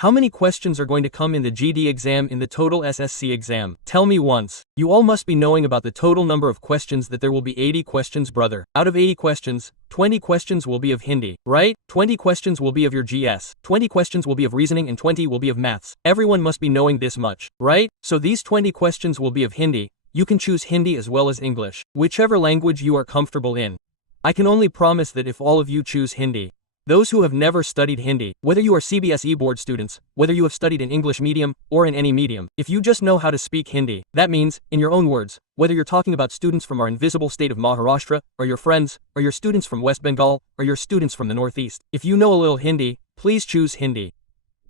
how many questions are going to come in the GD exam in the total SSC exam? Tell me once. You all must be knowing about the total number of questions, that there will be 80 questions, brother. Out of 80 questions, 20 questions will be of Hindi, right? 20 questions will be of your GS, 20 questions will be of reasoning, and 20 will be of maths. Everyone must be knowing this much, right? So these 20 questions will be of Hindi. You can choose Hindi as well as English, whichever language you are comfortable in. I can only promise that if all of you choose Hindi, those who have never studied Hindi, whether you are CBSE board students, whether you have studied in English medium or in any medium, if you just know how to speak Hindi, that means, in your own words, whether you're talking about students from our invisible state of Maharashtra, or your friends, or your students from West Bengal, or your students from the Northeast, if you know a little Hindi, please choose Hindi.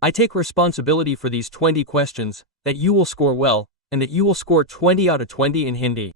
I take responsibility for these 20 questions, that you will score well, and that you will score 20 out of 20 in Hindi.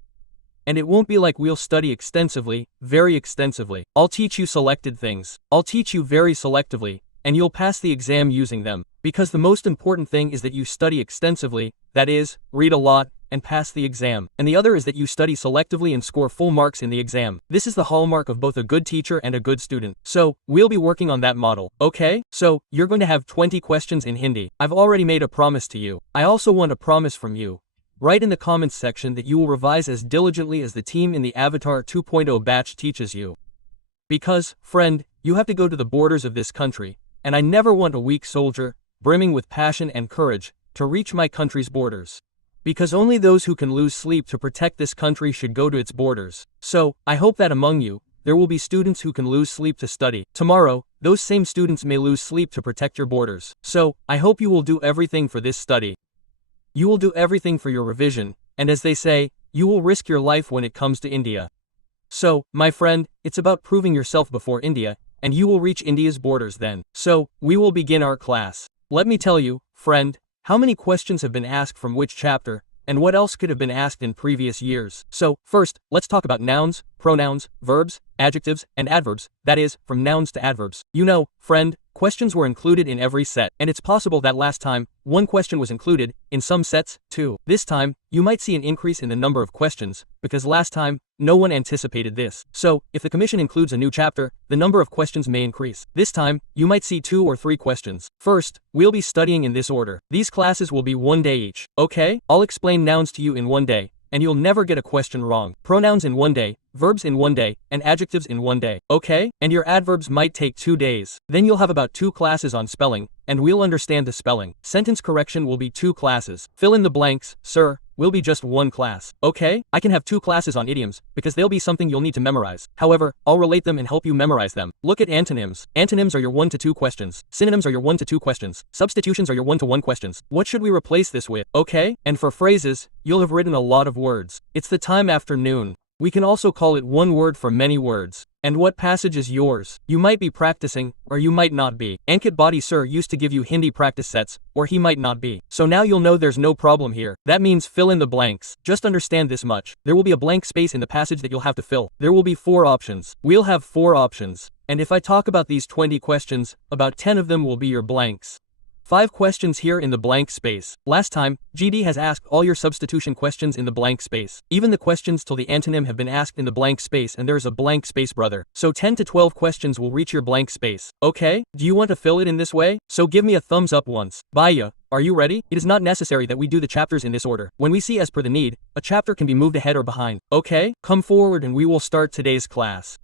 And it won't be like we'll study extensively, very extensively. I'll teach you selected things. I'll teach you very selectively, and you'll pass the exam using them. Because the most important thing is that you study extensively, that is, read a lot, and pass the exam. And the other is that you study selectively and score full marks in the exam. This is the hallmark of both a good teacher and a good student. So, we'll be working on that model, okay? So, you're going to have 20 questions in Hindi. I've already made a promise to you. I also want a promise from you. Write in the comments section that you will revise as diligently as the team in the Avatar 2.0 batch teaches you. Because, friend, you have to go to the borders of this country, and I never want a weak soldier, brimming with passion and courage, to reach my country's borders. Because only those who can lose sleep to protect this country should go to its borders. So, I hope that among you, there will be students who can lose sleep to study. Tomorrow, those same students may lose sleep to protect your borders. So, I hope you will do everything for this study. You will do everything for your revision, and as they say, you will risk your life when it comes to India. So, my friend, it's about proving yourself before India, and you will reach India's borders then. So, we will begin our class. Let me tell you, friend, how many questions have been asked from which chapter, and what else could have been asked in previous years. So, first, let's talk about nouns, pronouns, verbs, adjectives, and adverbs, that is, from nouns to adverbs. You know, friend, questions were included in every set, and it's possible that last time, one question was included, in some sets, too. This time, you might see an increase in the number of questions, because last time, no one anticipated this. So, if the commission includes a new chapter, the number of questions may increase. This time, you might see 2 or 3 questions. First, we'll be studying in this order. These classes will be 1 day each, okay? I'll explain nouns to you in 1 day, and you'll never get a question wrong. Pronouns in 1 day, verbs in 1 day, and adjectives in 1 day, okay? And your adverbs might take 2 days. Then you'll have about 2 classes on spelling, and we'll understand the spelling. Sentence correction will be 2 classes. Fill in the blanks, sir, will be just 1 class, okay? I can have 2 classes on idioms, because they'll be something you'll need to memorize. However, I'll relate them and help you memorize them. Look at antonyms. Antonyms are your 1 to 2 questions. Synonyms are your 1 to 2 questions. Substitutions are your 1 to 1 questions. What should we replace this with, okay? And for phrases, you'll have written a lot of words. It's the time after noon. We can also call it one word for many words. And what passage is yours? You might be practicing, or you might not be. Ankit Body Sir used to give you Hindi practice sets, or he might not be. So now you'll know there's no problem here. That means fill in the blanks. Just understand this much. There will be a blank space in the passage that you'll have to fill. There will be 4 options. We'll have 4 options. And if I talk about these 20 questions, about 10 of them will be your blanks. 5 questions here in the blank space. Last time, GD has asked all your substitution questions in the blank space. Even the questions till the antonym have been asked in the blank space, and there's a blank space, brother. So 10 to 12 questions will reach your blank space. Okay? Do you want to fill it in this way? So give me a thumbs up once. Bye. Are you ready? It is not necessary that we do the chapters in this order. When we see as per the need, a chapter can be moved ahead or behind. Okay? Come forward and we will start today's class.